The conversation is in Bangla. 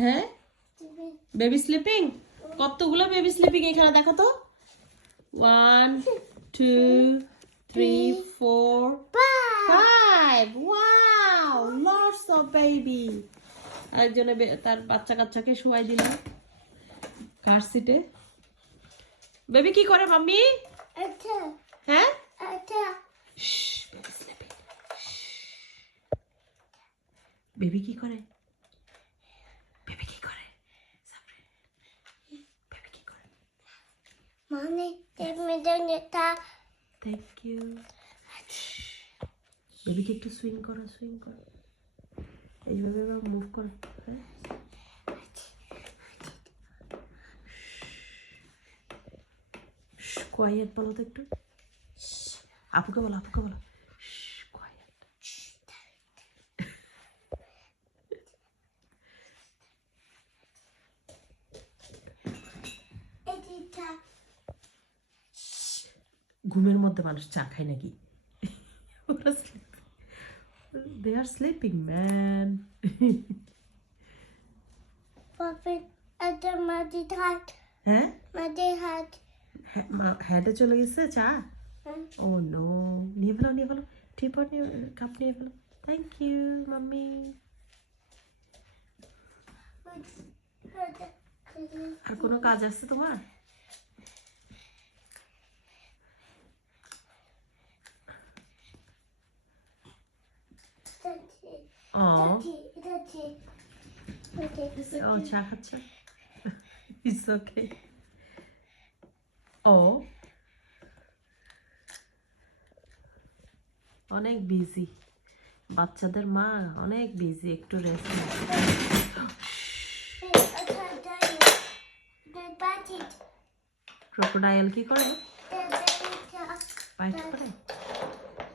হ্যাঁ বেবি স্লিপিং কতগুলো বেবি স্লিপিং এখানে দেখো তো 1 2 3 4 5 ওয়াও লটস অফ বেবি একজনে তার বাচ্চা কাচ্চাকে শুয়াই দিলাম কার সিটে বেবি কি করে মাম্মি হ্যাঁ বেবি কি করে বেবি কি করে বেবি কি করে Mommy, give me the guitar. Thank you বেবিকে একটু সুইং করো এইভাবে মুভ করো হ্যাঁ কোয়াইট বলো তো একটু আপুকে বলো কোয়াইট ঘুমের মধ্যে মানুষ চা খায় নাকি they are sleeping man Puppet at the muddy hat. হ্যাঁ Muddy hat. হেডে চলে গেছে চা ও নো নিয়ে ফেলো টিপট নিয়ে কাপ নিয়ে ফেলো থ্যাংক ইউ মাম্মি আর কোনো কাজ আছে তোমার ও চা খাচ্ছ ইটস ওকে ও অনেক বিজি বাচ্চাদের মা অনেক বিজি একটু রেস্ট ক্রোকোডাইল কি করে